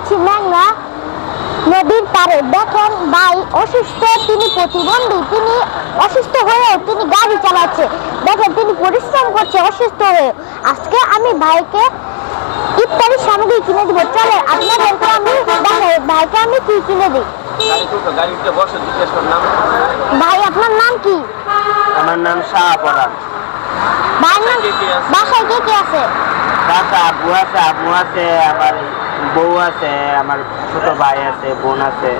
নিচ্ছি ম্যাংরা নদীর পাড়ে। দেখেন ভাই অসুস্থ, তিনি প্রতিবন্ধী, তিনি অসুস্থ হয়েও তিনি গাড়ি চালাচ্ছে। দেখেন তিনি পরিশ্রম করছে অসুস্থ হয়ে। আজকে আমি ভাইকে ইত্যাদি সামগ্রী কিনে দিব। চলে আপনাদেরকে আমি দেখাই ভাইকে আমি কি কিনে দিই। ভাই আপনার নাম কি? আমার নাম শাহপরান। ভাইয়ের নাম? বাসায় কে কে আছে? বাসা আব্বু আছে, আম্মু আছে, আমার বউ আছে, আমার ছোট ভাই আছে, বোন আছে।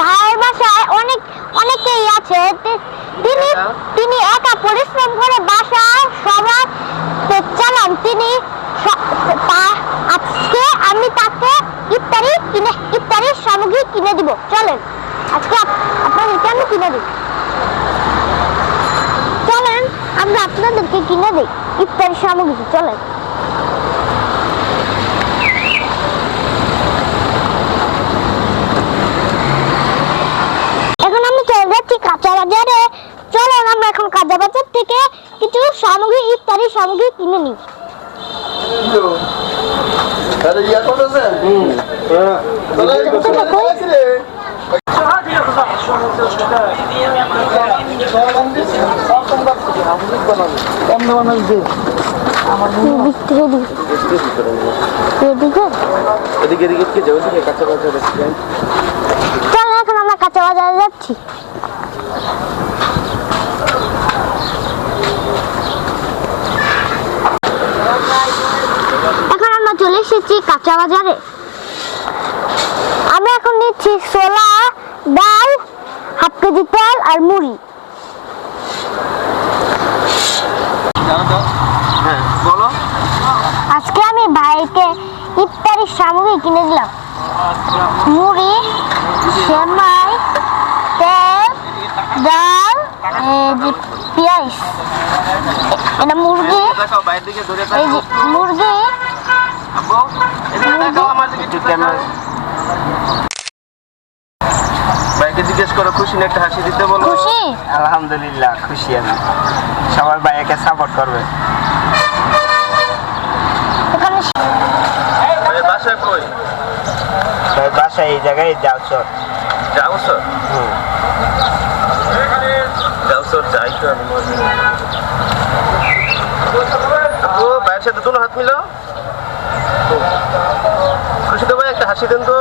ভাইয়ের বাসায় অনেকেই আছে। তিনি একা পরিশ্রম করে বাসা সবার চালান। তিনি আজকে আমি তাকে ইফতারি সামগ্রী কিনে দিব। চলেন আজকে আপনাদেরকে আমি কিনে দিই। চলেন আমরা আপনাদেরকে কিনে দিই ইফতারি সামগ্রী। চলেন এখন আমি চলে যাচ্ছি কাঁচা বাজারে। চলেন আমরা এখন কাঁচা বাজার থেকে কিছু সামগ্রী ইফতারি সামগ্রী কিনে নিই। চলেন এখন আমরা কাঁচা বাজারে যাচ্ছি। এখন আমরা চলে এসেছি কাঁচা বাজারে। আমি এখন নিচ্ছি ছোলা, ডাল, হাফ কেজি তেল আর মুড়ি। আজকে আমি ভাইকে ইফতারি সামগ্রী কিনে দিলাম। মুড়ি, সেমাই, তেল, ডাল, পেঁয়াজ, এটা মুরগি, এই যে মুরগি। ভাইকে জিজ্ঞেস করো খুশি না, একটা হাসি দিতে বলো। খুশি? আলহামদুলিল্লাহ খুশি আমি। সবাই ভাইকে সাপোর্ট করবে। বাসায় কই? বাসায় এই জায়গায় যাওছর। যাওছর? যাওছর যাই তো আমি। ও ভাইয়ের সাথে দুটো হাত মিলাও। খুশি তো ভাই, একটা হাসি দেন তো।